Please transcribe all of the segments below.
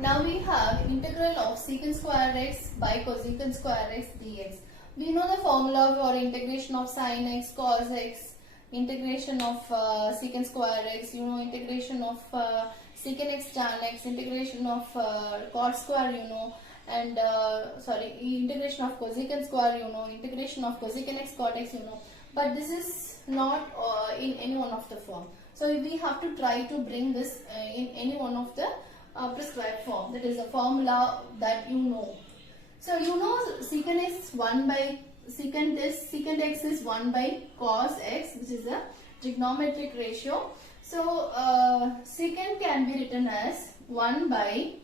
Now we have integral of secant square x by cosecant square x dx. We know the formula for integration of sin x, cos x, integration of secant square x, integration of secant x tan x, integration of cot square, and integration of cosecant square, integration of cosecant x cot x, but this is not in any one of the form. So we have to try to bring this in any one of the prescribed form, that is a formula that you know. So you know secant x is 1 by cos x, which is a trigonometric ratio. So secant can be written as 1 by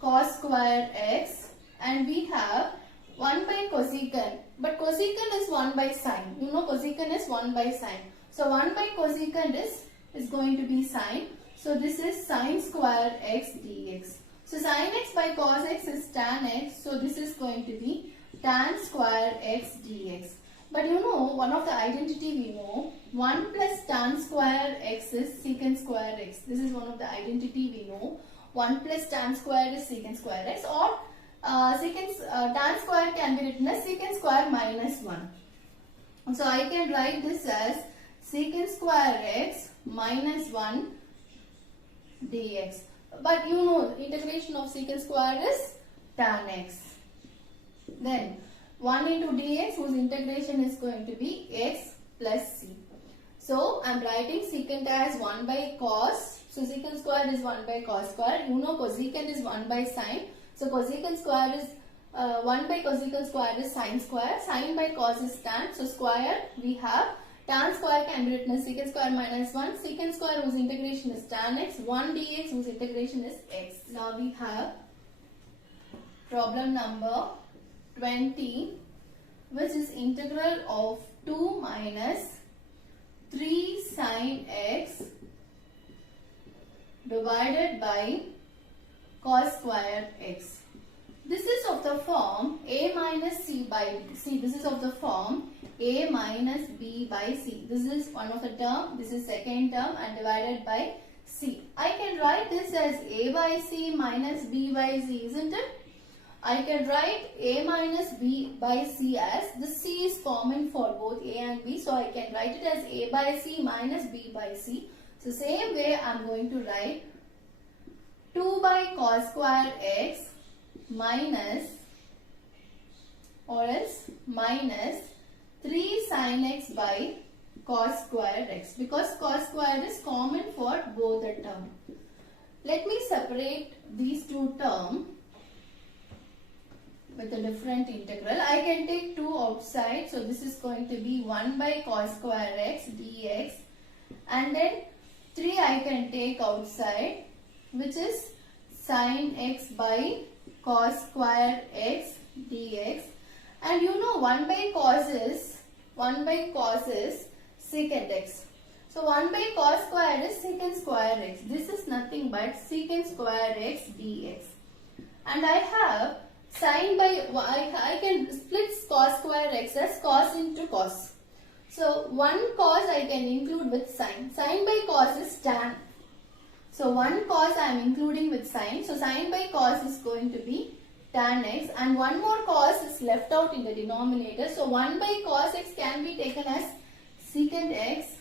cos square x, and we have 1 by cosecant, but cosecant is 1 by sine. You know cosecant is 1 by sine. So 1 by cosecant is going to be sine. So this is sine square x dx. So sin x by cos x is tan x. So this is going to be tan square x dx. But one of the identity we know, 1 plus tan square x is secant square x. This is one of the identity we know. 1 plus tan square is secant square x, or tan square can be written as secant square minus 1. So I can write this as secant square x minus 1 dx. But integration of secant square is tan x. Then 1 into dx, whose integration is going to be x plus c. So I am writing secant as 1 by cos. So secant square is 1 by cos square. Cosecant is 1 by sine. So cosecant square is 1 by cosecant square is sine square. Sine by cos is tan. So square we have. Tan square can be written as secant square minus 1. Secant square whose integration is tan x. 1 dx whose integration is x. Now we have problem number 20, which is integral of 2 minus 3 sin x divided by cos square x. This is of the form a minus c by c. This is of the form a minus b by c. This is one of the term, this is second term, and divided by c. I can write this as a by c minus b by c, isn't it? I can write a minus b by c as the c is common for both a and b. So I can write it as a by c minus b by c. So same way I am going to write 2 by cos square x minus, or else minus 3 sin x by cos square x, because cos square is common for both the term. Let me separate these two terms with a different integral. I can take 2 outside. So this is going to be 1 by cos square x dx, and then 3 I can take outside, which is sin x by cos square x dx. And 1 by cos is secant x. So 1 by cos square is secant square x. This is nothing but secant square x dx. And I have sin by, I can split cos square x as cos into cos. So 1 cos I can include with sin. Sin by cos is tan. So 1 cos I am including with sin. So sin by cos is going to be tan x, and 1 more cos is left out in the denominator. So 1 by cos x can be taken as secant x,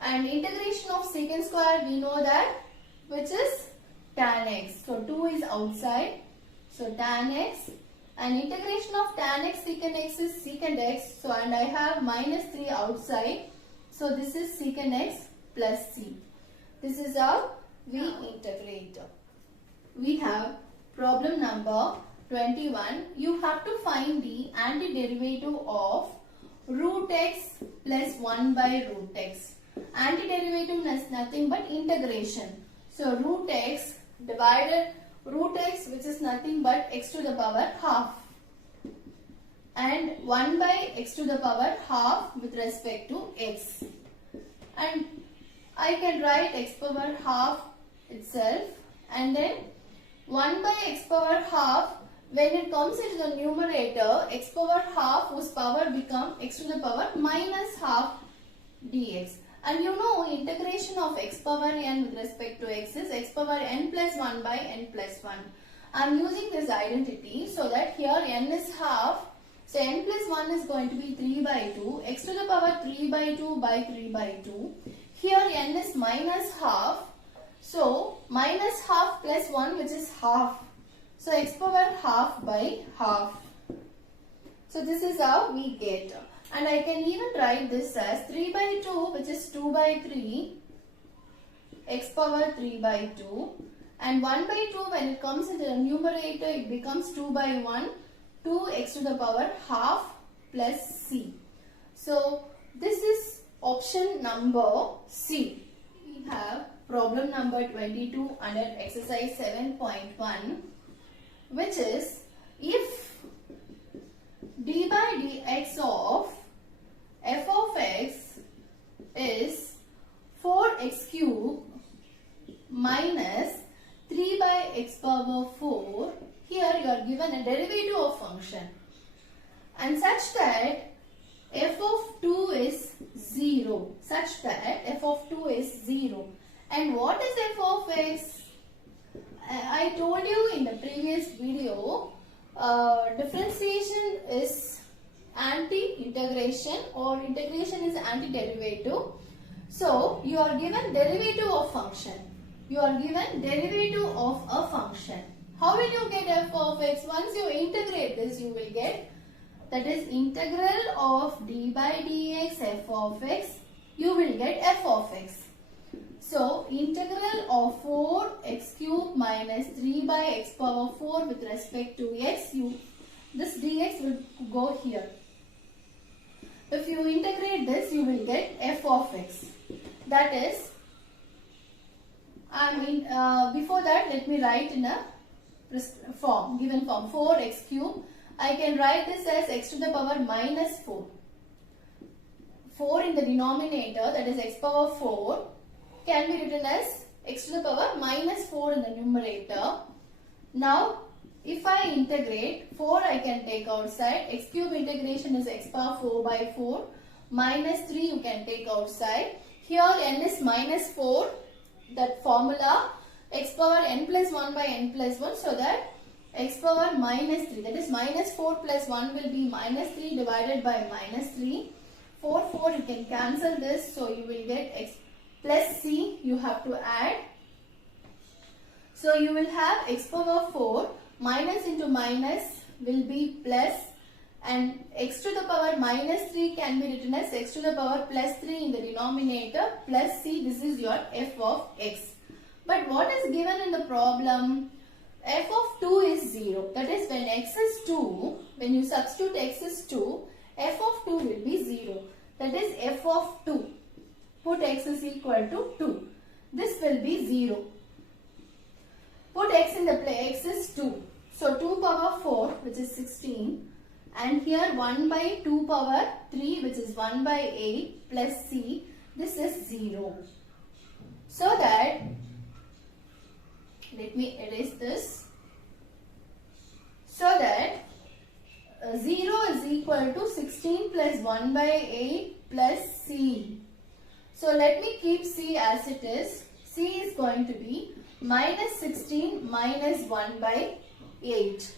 and integration of secant square we know that, which is tan x. So 2 is outside, so tan x, and integration of tan x secant x is secant x. So and I have minus 3 outside, so this is secant x plus c. This is how we integrate. We have problem number 21. You have to find the antiderivative of root x plus 1 by root x. Antiderivative is nothing but integration. So root x divided root x, which is nothing but x to the power half, and 1 by x to the power half with respect to x. And I can write x power half itself, and then 1 by x power half, when it comes into the numerator, x power half whose power become x to the power minus half dx. And you know integration of x power n with respect to x is x power n plus 1 by n plus 1. I am using this identity so that here n is half. So n plus 1 is going to be 3 by 2. X to the power 3 by 2 by 3 by 2. Here n is minus half. So minus half plus 1 which is half. So x power half by half. So this is how we get. And I can even write this as 3 by 2 which is 2 by 3. X power 3 by 2. And 1 by 2 when it comes into the numerator it becomes 2 by 1. 2x to the power half plus c. So this is option number C. We have problem number 22 under exercise 7.1, which is if d by dx of f of x is 4x cube minus 3 by x power 4, here you are given a derivative of function and such that f of 2 is 0, such that f of 2 is 0. And what is f of x? I told you in the previous video, differentiation is anti-integration or integration is anti-derivative. So you are given derivative of function. You are given derivative of a function. How will you get f of x? Once you integrate this, you will get, that is integral of d by dx f of x, you will get f of x. So integral of 4x cube minus 3 by x power 4 with respect to x, this dx will go here. If you integrate this, you will get f of x. That is, before that let me write in a form, given form 4x cube. I can write this as x to the power minus 4. 4 in the denominator, that is x power 4, can be written as x to the power minus 4 in the numerator. Now, if I integrate, 4 I can take outside. X cube integration is x power 4 by 4. Minus 3 you can take outside. Here n is minus 4. That formula, x power n plus 1 by n plus 1, so that x power minus 3, that is minus 4 plus 1 will be minus 3 divided by minus 3. 4 you can cancel this, so you will get x plus c, you have to add. So you will have x power 4 minus into minus will be plus, and x to the power minus 3 can be written as x to the power plus 3 in the denominator plus c. This is your f of x. But what is given in the problem? F of 2 is 0. That is, when x is 2, when you substitute x is 2, f of 2 will be 0. That is f of 2. Put x is equal to 2. This will be 0. Put x in the place, x is 2. So 2 power 4, which is 16. And here 1 by 2 power 3, which is 1 by 8 plus c. This is 0. So that, let me erase this. So that 0 is equal to 16 plus 1 by 8 plus c. So let me keep c as it is. C is going to be minus 16 minus 1 by 8.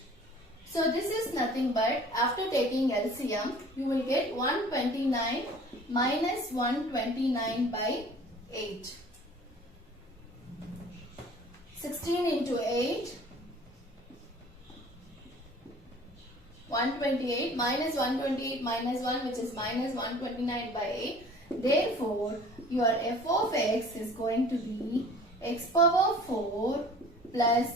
So this is nothing but, after taking LCM, you will get 129 minus 129 by 8. 16 into 8, 128 minus 128 minus 1, which is minus 129 by 8. Therefore, your f of x is going to be x power 4 plus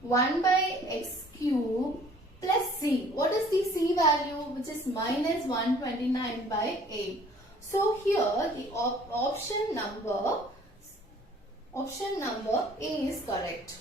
1 by x cube plus c. What is the c value? Which is minus 129 by 8. So here the option number A is correct.